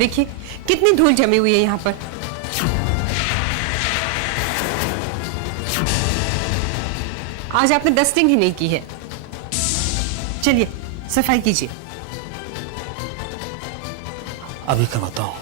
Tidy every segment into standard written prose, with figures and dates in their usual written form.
देखिए कितनी धूल जमी हुई है यहाँ पर। आज आपने डस्टिंग ही नहीं की है। चलिए सफाई कीजिए। अभी करवाता हूँ।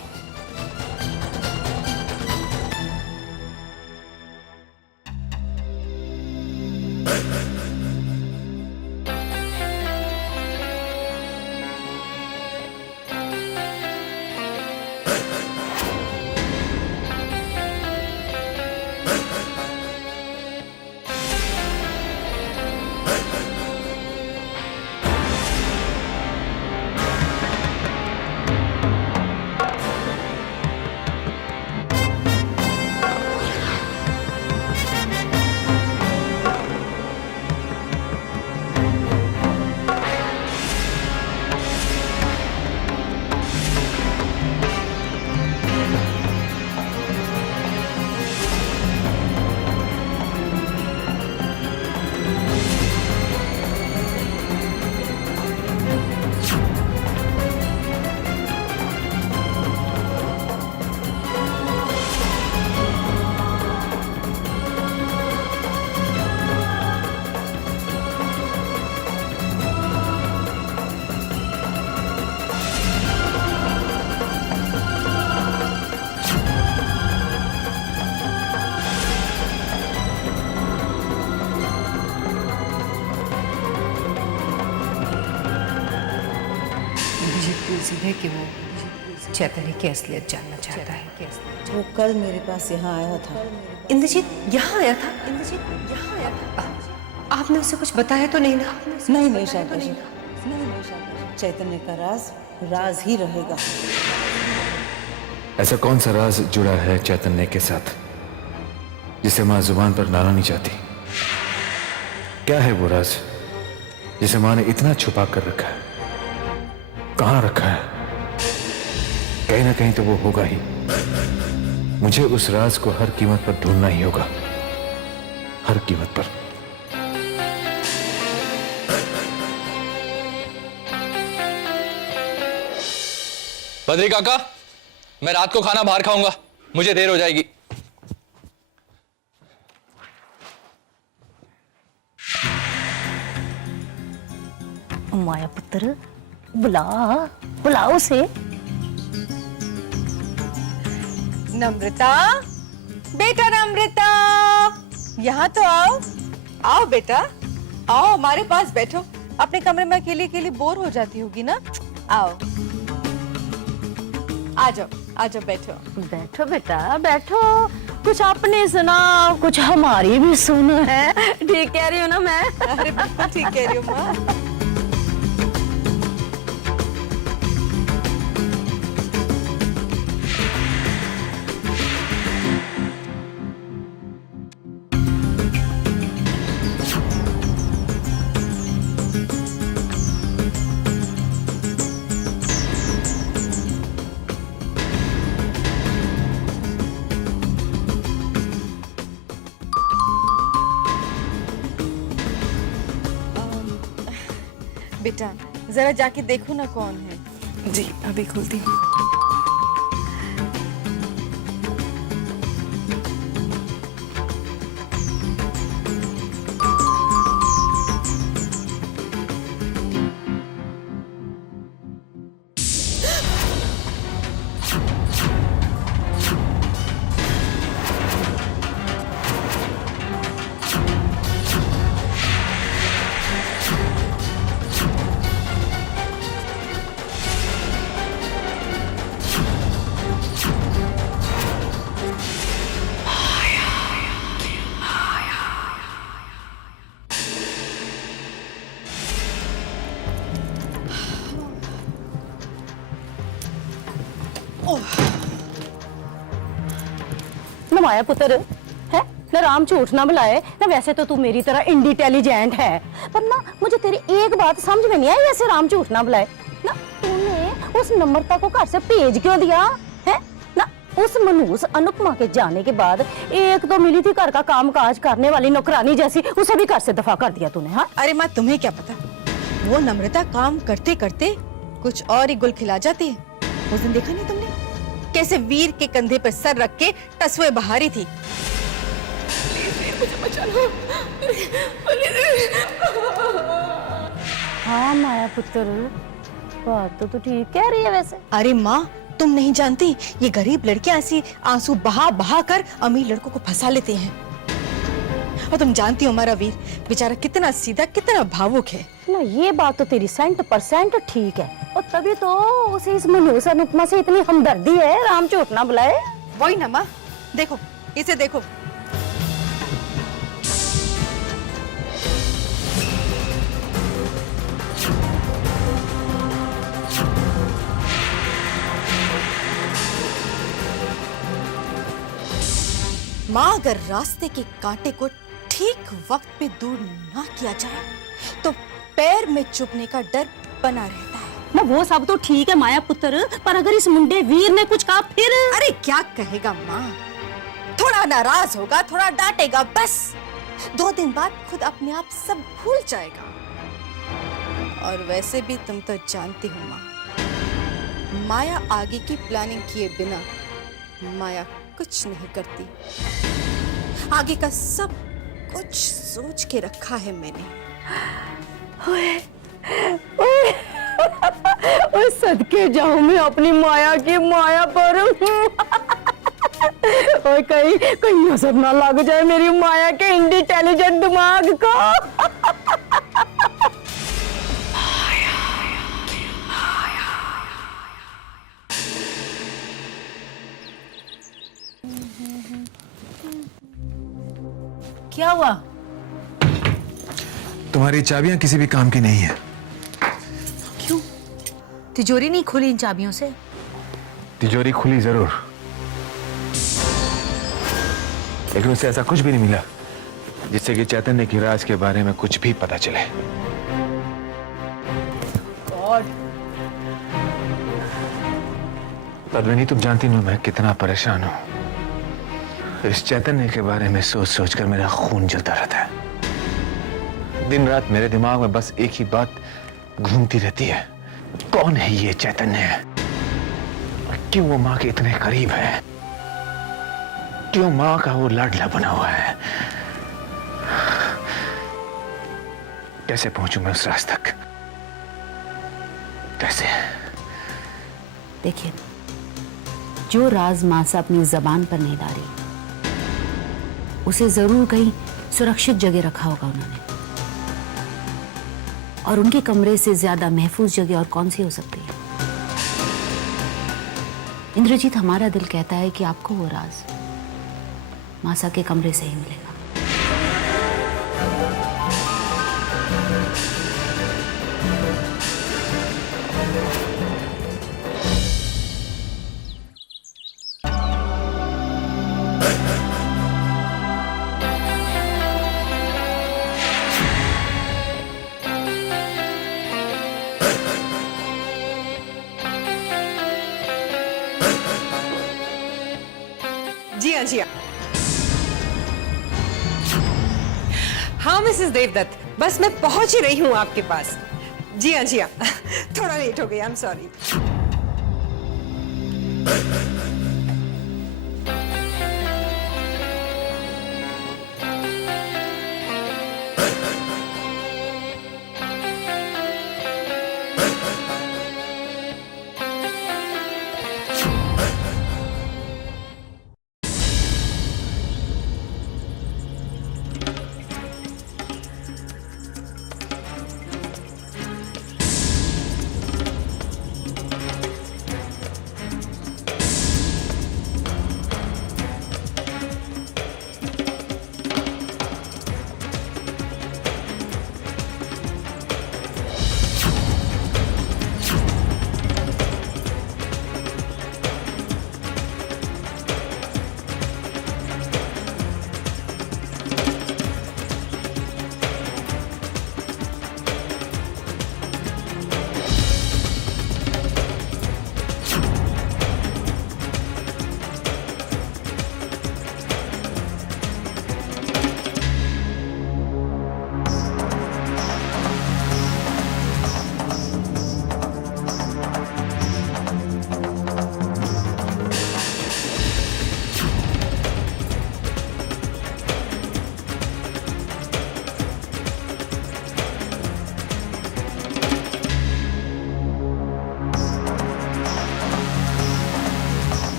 है कि वो चैतन्य की असलियत जानना चाहता है। वो कल मेरे पास यहाँ आया था। इंद्रजीत यहाँ आया था? इंद्रजीत यहाँ आया था? आपने उसे कुछ बताया तो नहीं ना? नहीं शायद नहीं। चैतन्य का राज राज ही रहेगा। ऐसा कौन सा राज जुड़ा है चैतन्य के साथ जिसे माँ जुबान पर लाना नहीं चाहती? क्या है वो राज जिसे माँ ने इतना छुपा कर रखा है? कहाँ रखा है? कहीं ना कहीं तो वो होगा ही। मुझे उस राज को हर कीमत पर ढूंढना ही होगा, हर कीमत पर। बद्री काका, मैं रात को खाना बाहर खाऊंगा, मुझे देर हो जाएगी। माया पुत्र, बुला बुलाओ उसे। नम्रता, बेटा नम्रता, यहाँ तो आओ। आओ बेटा, आओ हमारे पास बैठो। अपने कमरे में अकेली बोर हो जाती होगी ना? आओ, आ जाओ बैठो। बैठो बेटा बैठो, कुछ अपने सुनाओ, कुछ हमारी भी सुनो। है ठीक कह रही हूँ ना मैं? अरे बिल्कुल ठीक कह रही हूँ माँ। बेटा जरा जाके देखो ना कौन है। जी अभी खोलती हूँ। ना माया पुत्र है ना, राम झूठ ना बुलाए ना। वैसे तो तू मेरी तरह इंटेलिजेंट है, पर ना मुझे तेरी एक बात समझ में नहीं आई। ऐसे राम झूठ ना बुलाए ना, तूने उस नम्रता को घर से भेज क्यों दिया है ना? उस मनहूस अनुपमा के जाने के बाद एक तो मिली थी घर का काम काज करने वाली नौकरानी जैसी, उसे भी घर से दफा कर दिया तूने। हाँ अरे माँ तुम्हें क्या पता, वो नम्रता काम करते करते कुछ और ही गुल खिला जाती है। उस दिन देखा नहीं तुमने? कैसे वीर के कंधे पर सर रख के तस्वीर बहा रही थी। हाँ माया पुत्र, बात तो ठीक कह रही है वैसे। अरे माँ, तुम नहीं जानती, ये गरीब लड़कियां ऐसी आंसू बहा बहा कर अमीर लड़कों को फंसा लेते हैं। और तुम जानती हो हमारा वीर बेचारा कितना सीधा, कितना भावुक है ना। ये बात तो तेरी 100% ठीक है, और तभी तो उसे इस मनहूस अनुपमा से इतनी हमदर्दी है, राम झूठ ना बुलाए। वही ना माँ, देखो इसे देखो। माँ, अगर रास्ते के कांटे को ठीक वक्त पे दूर ना किया जाए तो पैर में चुभने का डर बना रहता है। ना वो सब तो ठीक है माया पुत्र, पर अगर इस मुंडे वीर ने कुछ कहा फिर? अरे क्या कहेगा माँ, थोड़ा नाराज होगा, थोड़ा डांटेगा, बस 2 दिन बाद खुद अपने आप सब भूल जाएगा। और वैसे भी तुम तो जानती हो माँ, माया आगे की प्लानिंग किए बिना माया कुछ नहीं करती। आगे का सब कुछ सोच के रखा है मैंने। ओए सदके जाऊं मैं अपनी माया की माया पर। ओए कहीं नजर ना लग जाए मेरी माया के इंटेलिजेंट दिमाग का। क्या हुआ? तुम्हारी चाबियां किसी भी काम की नहीं है। क्यों? तिजोरी नहीं खुली इन चाबियों से? तिजोरी खुली जरूर, लेकिन उसे ऐसा कुछ भी नहीं मिला जिससे कि चैतन्य की राज के बारे में कुछ भी पता चले। पद्मिनी, तुम जानती नहीं मैं कितना परेशान हूं। इस चैतन्य के बारे में सोच सोचकर मेरा खून जलता रहता है। दिन रात मेरे दिमाग में बस एक ही बात घूमती रहती है, कौन है ये चैतन्य? क्यों वो माँ के इतने करीब है? क्यों माँ का वो लाडला बना हुआ है? कैसे पहुंचूं मैं उस राज तक? कैसे? देखिए, जो राज मासा अपनी जबान पर नहीं डाली, उसे जरूर कहीं सुरक्षित जगह रखा होगा उन्होंने। और उनके कमरे से ज्यादा महफूज जगह और कौन सी हो सकती है? इंद्रजीत, हमारा दिल कहता है कि आपको वो राज मासा के कमरे से ही मिलेगा। जी हाँ, जी हाँ। हाँ मिसेस देवदत्त, बस मैं पहुंच ही रही हूँ आपके पास। जी हाँ, जी हाँ। थोड़ा लेट हो गया, आई एम सॉरी।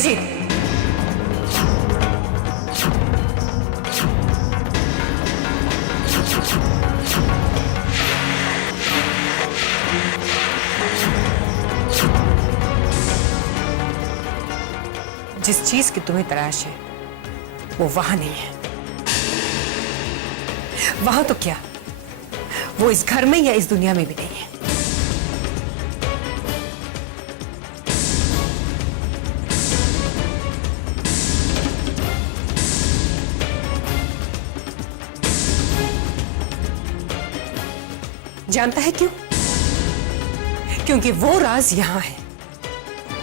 अभिजीत, जिस चीज की तुम्हें तलाश है वो वहां नहीं है। वहां तो क्या, वो इस घर में या इस दुनिया में भी नहीं है। जानता है क्यों? क्योंकि वो राज यहां है,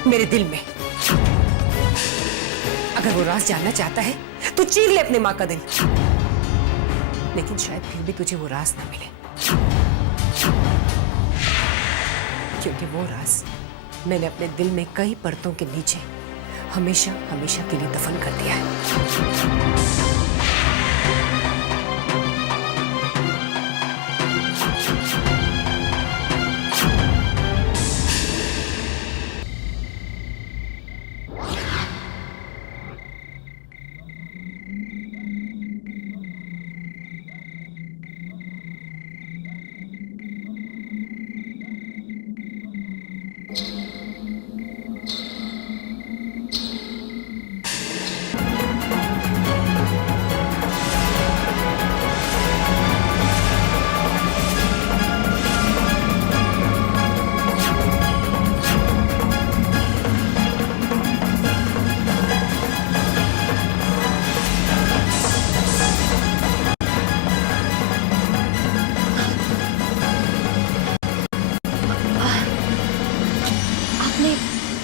मेरे दिल में। अगर वो राज जानना चाहता है तो चीर ले अपने मां का दिल, लेकिन शायद फिर भी तुझे वो राज ना मिले, क्योंकि वो राज मैंने अपने दिल में कई परतों के नीचे हमेशा हमेशा के लिए दफन कर दिया है।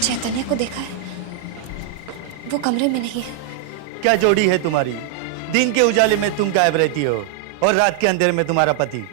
चैतन्य को देखा है? वो कमरे में नहीं है। क्या जोड़ी है तुम्हारी? दिन के उजाले में तुम गायब रहती हो और रात के अंधेरे में तुम्हारा पति।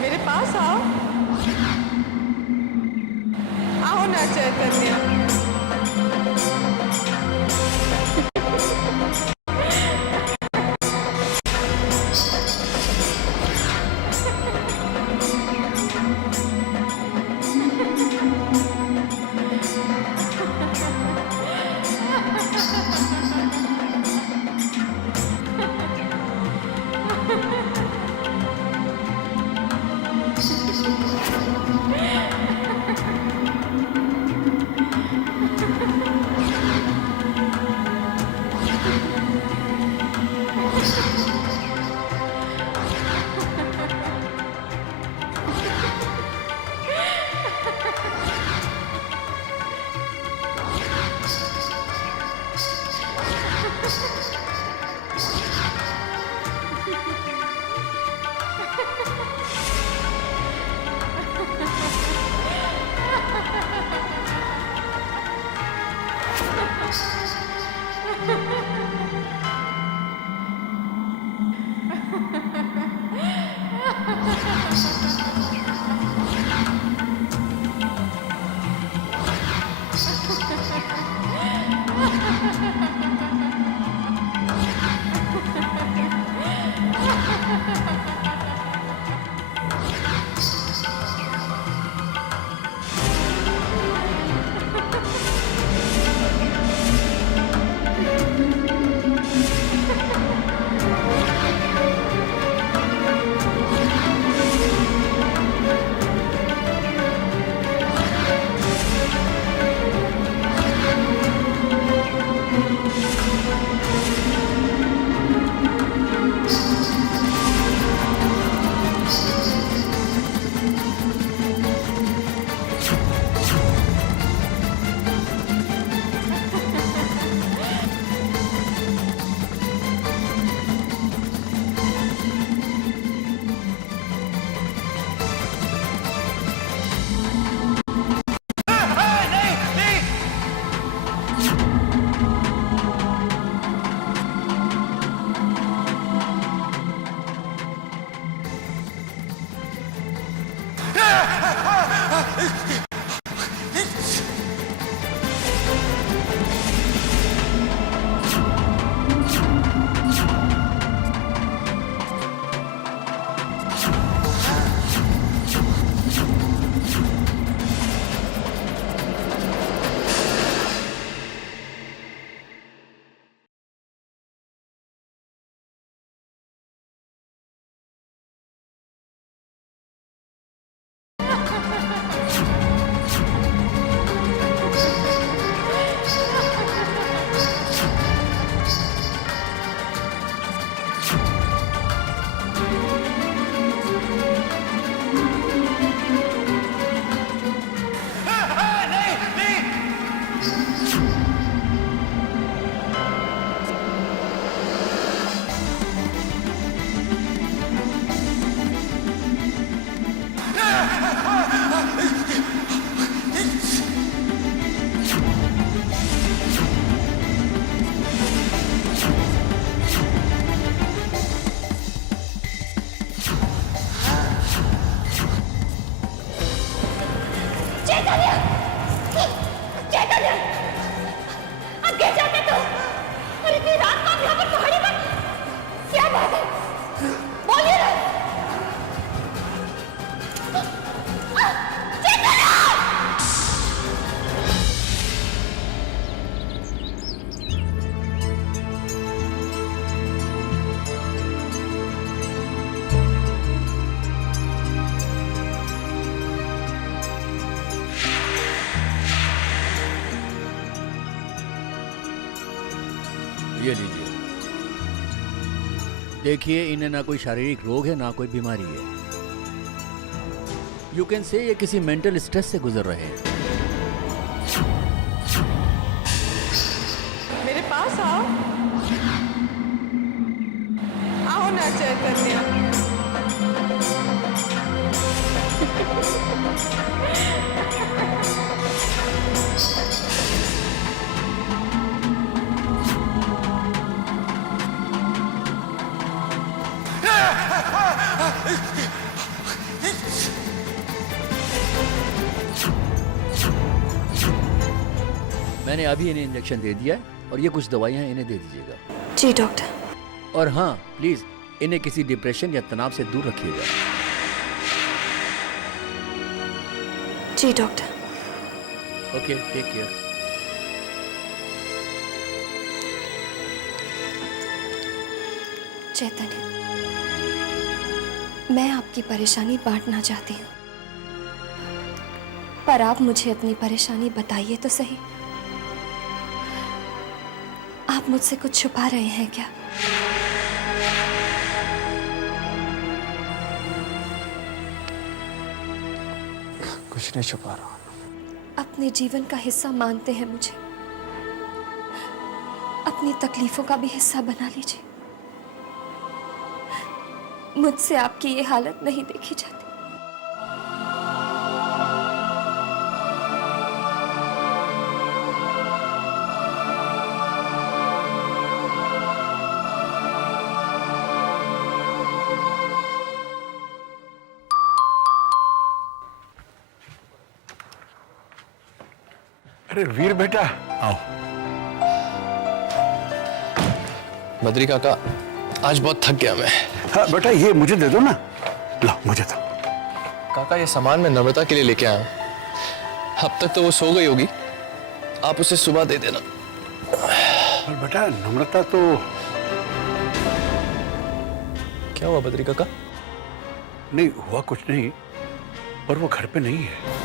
मेरे पास आओ, आओ ना चैतन्य। ये लीजिए। देखिए, इन्हें ना कोई शारीरिक रोग है ना कोई बीमारी है। यू कैन से ये किसी मेंटल स्ट्रेस से गुजर रहे हैं। मेरे पास आओ, आओ ना चैतन्य। मैंने अभी इन्हें इंजेक्शन दे दिया है और ये कुछ दवाइयाँ इन्हें दे दीजिएगा। जी डॉक्टर। और हाँ, प्लीज इन्हें किसी डिप्रेशन या तनाव से दूर रखिएगा। जी doctor. Okay, take care. Chaitanya, मैं आपकी परेशानी बांटना चाहती हूँ, पर आप मुझे अपनी परेशानी बताइए तो सही। आप मुझसे कुछ छुपा रहे हैं क्या? कुछ नहीं छुपा रहा। अपने जीवन का हिस्सा मानते हैं मुझे, अपनी तकलीफों का भी हिस्सा बना लीजिए। मुझसे आपकी ये हालत नहीं देखी जाती। अरे वीर बेटा, आओ। बद्री काका, आज बहुत थक गया मैं। हाँ बेटा, ये मुझे दे दो ना। लो, मुझे दो। काका, ये सामान मैं नम्रता के लिए लेके आया हूं। अब तक तो वो सो गई होगी, आप उसे सुबह दे देना। पर बेटा, नम्रता तो... क्या हुआ बद्री काका? नहीं हुआ कुछ नहीं, पर वो घर पे नहीं है।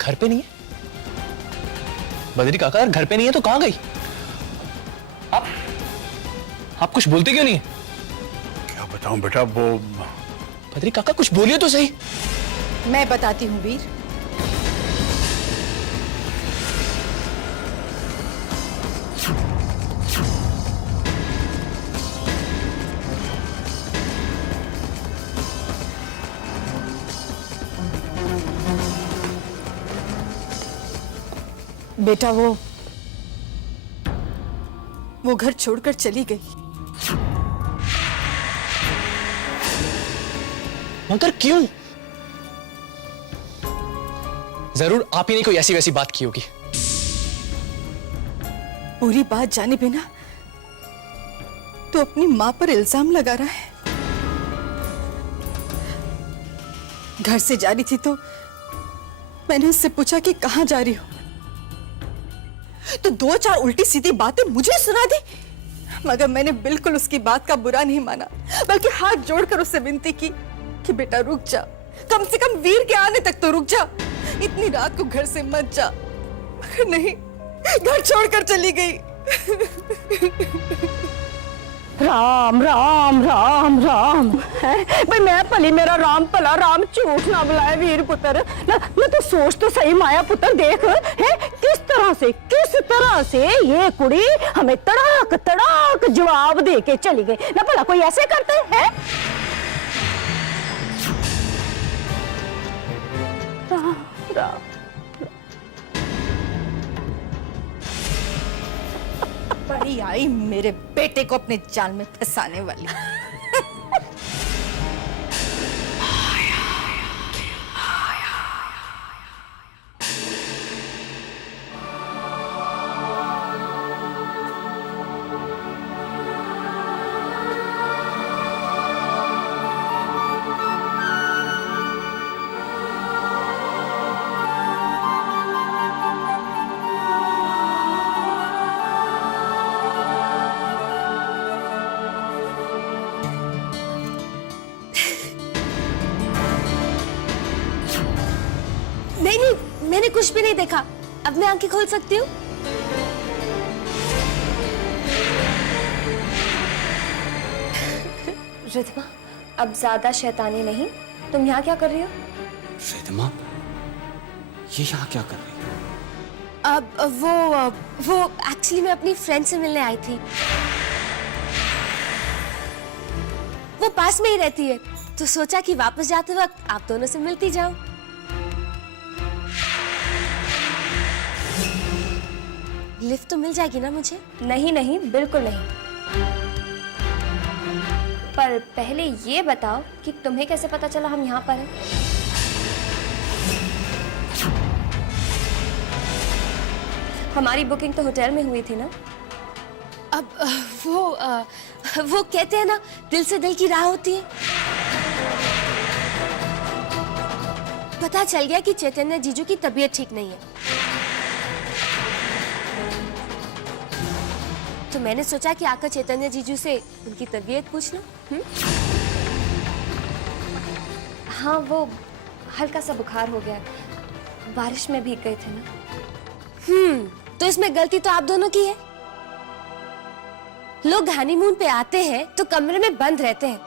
घर पे नहीं है? बद्री काका घर पे नहीं है तो कहां गई? आप कुछ बोलते क्यों नहीं? क्या बताऊं बेटा, वो... बद्री काका कुछ बोलिए तो सही। मैं बताती हूँ वीर। बेटा, वो घर छोड़कर चली गई। मगर क्यों? जरूर आप ही ने कोई ऐसी वैसी बात की होगी। पूरी बात जाने बिना तो अपनी मां पर इल्जाम लगा रहा है। घर से जा रही थी तो मैंने उससे पूछा कि कहां जा रही हो, तो 2-4 उल्टी सीधी बातें मुझे सुना दी। मगर मैंने बिल्कुल उसकी बात का बुरा नहीं माना, बल्कि हाथ जोड़कर उससे विनती की कि बेटा रुक जा, कम से कम वीर के आने तक तो रुक जा, इतनी रात को घर से मत जा। मगर नहीं, घर छोड़कर चली गई। राम राम राम राम है भाई, मैं भली मेरा राम भला, राम झूठ ना बुलाए वीर पुत्र। ना तो सोच तो सही माया पुत्र, देख है किस तरह से ये कुड़ी हमें तड़ाक तड़ाक जवाब दे के चली गई ना। भला कोई ऐसे करते हैं? राम राम बड़ी आई मेरे बेटे को अपने जाल में फंसाने वाली। नहीं, मैंने कुछ भी नहीं देखा। अब मैं आंखें खोल सकती हूँ? रिधमा, अब ज्यादा शैतानी नहीं। तुम यहाँ क्या कर रही हो? रिधमा, ये यहाँ क्या कर रही है? अब वो एक्चुअली मैं अपनी फ्रेंड से मिलने आई थी। वो पास में ही रहती है, तो सोचा कि वापस जाते वक्त आप दोनों से मिलती जाऊं। लिफ्ट तो मिल जाएगी ना मुझे? नहीं नहीं, बिल्कुल नहीं। पर पहले ये बताओ कि तुम्हें कैसे पता चला हम यहाँ पर हैं? हमारी बुकिंग तो होटल में हुई थी ना? अब वो कहते हैं ना, दिल से दिल की राह होती है। पता चल गया कि चैतन्य जीजू की तबीयत ठीक नहीं है, तो मैंने सोचा कि आकर चैतन्य जीजू से उनकी तबीयत पूछ लूं। हाँ, वो हल्का सा बुखार हो गया, बारिश में भीग गए थे ना। तो इसमें गलती तो आप दोनों की है। लोग हनीमून पे आते हैं तो कमरे में बंद रहते हैं।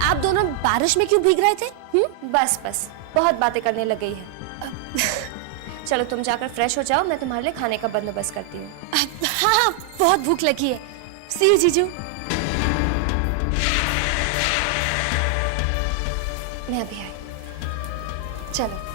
आप दोनों बारिश में क्यों भीग रहे थे? बस बहुत बातें करने लग गई है। चलो तुम जाकर फ्रेश हो जाओ, मैं तुम्हारे लिए खाने का बंदोबस्त करती हूँ। हाँ, बहुत भूख लगी है। सी यू जीजू। मैं अभी आई। चलो।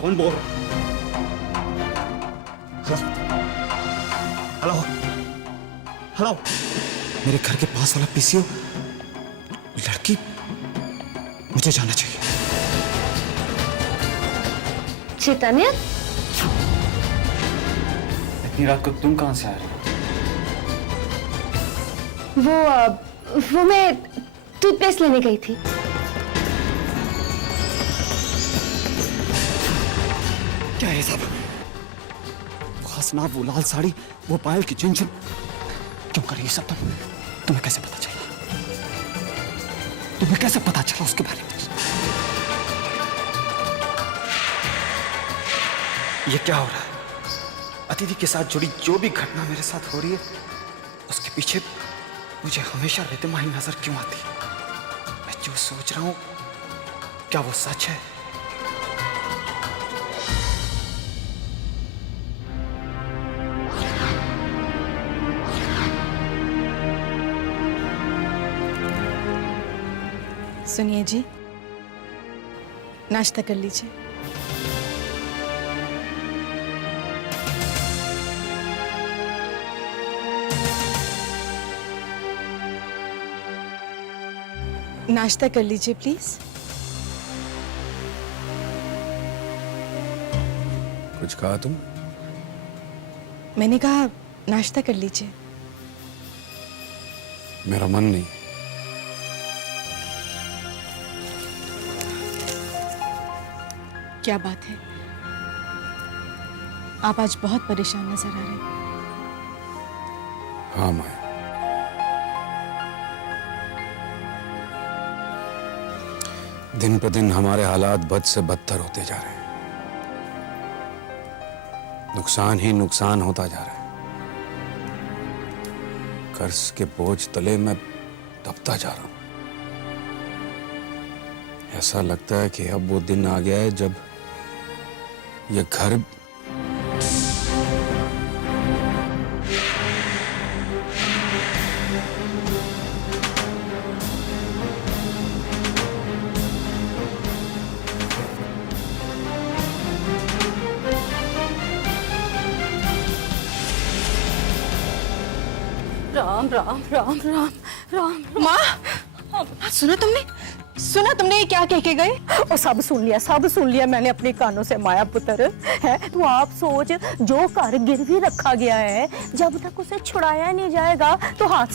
कौन बोल रहा? हेलो हेलो, मेरे घर के पास वाला पीसीओ लड़की, मुझे जाना चाहिए। चैतन्य, इतनी रात को तुम कहां से आ रही हो? वो मैं टूथपेस्ट लेने गई थी। क्या है सब? वो हंसना, वो लाल साड़ी, वो पायल की झुनझुन, क्यों कर ये सब? तुम्हें कैसे पता चला? तुम्हें कैसे पता चला उसके बारे में? ये क्या हो रहा है? अतिथि के साथ जुड़ी जो भी घटना मेरे साथ हो रही है, उसके पीछे मुझे हमेशा रिद्धिमा ही नजर क्यों आती? मैं जो सोच रहा हूं, क्या वो सच है? सुनिए जी, नाश्ता कर लीजिए। नाश्ता कर लीजिए प्लीज। कुछ कहा तुम? मैंने कहा नाश्ता कर लीजिए। मेरा मन नहीं। क्या बात है, आप आज बहुत परेशान नजर आ रहे हैं। हाँ माया, दिन पे दिन हमारे हालात बद से बदतर होते जा रहे हैं। नुकसान ही नुकसान होता जा रहा है। कर्ज के बोझ तले मैं दबता जा रहा हूं। ऐसा लगता है कि अब वो दिन आ गया है जब ये घर राम राम राम राम राम। माँ, सुना तुमने ये क्या कह के गए? और सब सुन लिया मैंने अपने कानों से माया पुत्र। है तू आप सोच, जो घर गिरवी रखा गया है, जब तक उसे छुड़ाया नहीं जाएगा तो हाथ